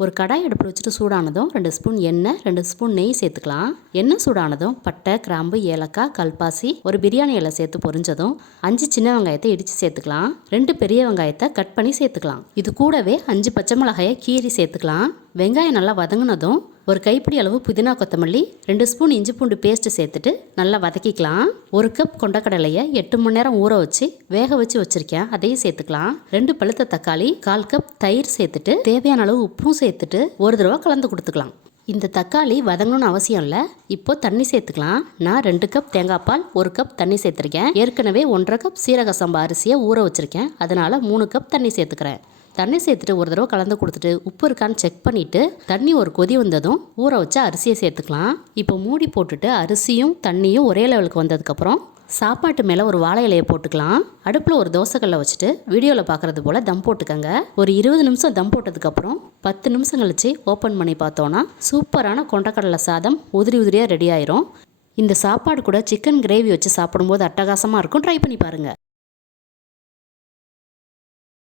ஒரு கடாய் அடுப்பில் வச்சுட்டு சூடானதும் 2 ஸ்பூன் எண்ணெய் 2 ஸ்பூன் நெய் சேர்த்துக்கலாம். எண்ணெய் சூடானதும் பட்டை, கிராம்பு, ஏலக்காய், கல்பாசி, ஒரு பிரியாணி இலை சேர்த்து பொரிஞ்சதும் 5 சின்ன வெங்காயத்தை இடித்து சேர்த்துக்கலாம். 2 பெரிய வெங்காயத்தை கட் பண்ணி சேர்த்துக்கலாம். இது கூடவே 5 பச்சை மிளகாயை கீறி சேர்த்துக்கலாம். வெங்காயம் நல்லா வதங்கினதும் ஒரு கைப்பிடி அளவு புதினா, கொத்தமல்லி, 2 ஸ்பூன் இஞ்சி பூண்டு பேஸ்ட்டு சேர்த்துட்டு நல்லா வதக்கிக்கலாம். 1 கப் கொண்டக்கடலையை 8 மணி நேரம் ஊற வச்சு வேக வச்சு வச்சுருக்கேன், அதையும் சேர்த்துக்கலாம். 2 பழுத்த தக்காளி, 1/4 கப் தயிர் சேர்த்துட்டு தேவையான அளவு உப்பும் சேர்த்துட்டு ஒரு தடவை கலந்து கொடுத்துக்கலாம். இந்த தக்காளி வதங்கணும்னு அவசியம் இல்லை. இப்போ தண்ணி சேர்த்துக்கலாம். நான் 2 கப் தேங்காய் பால் 1 கப் தண்ணி சேர்த்துருக்கேன். ஏற்கனவே 1.5 கப் சீரக சம்பா அரிசியை ஊற வச்சுருக்கேன், அதனால் 3 கப் தண்ணி சேர்த்துக்கிறேன். தண்ணி சேர்த்துட்டு ஒரு தடவை கலந்து கொடுத்துட்டு உப்பு இருக்கான்னு செக் பண்ணிவிட்டு தண்ணி ஒரு கொதி வந்ததும் ஊற வச்சு அரிசியை சேர்த்துக்கலாம். இப்போ மூடி போட்டுட்டு அரிசியும் தண்ணியும் ஒரே லெவலுக்கு வந்ததுக்கப்புறம் சாப்பாட்டு மேலே ஒரு வாழை இலையை போட்டுக்கலாம். அடுப்பில் ஒரு தோசைக்கல்லை வச்சுட்டு வீடியோவில் பார்க்குறது போல் தம் போட்டுக்கங்க. ஒரு 20 நிமிஷம் தம் போட்டதுக்கப்புறம் 10 நிமிஷம் கழிச்சு ஓப்பன் பண்ணி பார்த்தோன்னா சூப்பரான கொண்டக்கடலை சாதம் உதிரி உதிரியாக ரெடி ஆயிரும். இந்த சாப்பாடு கூட சிக்கன் கிரேவி வச்சு சாப்பிடும்போது அட்டகாசமாக இருக்கும். ட்ரை பண்ணி பாருங்கள்.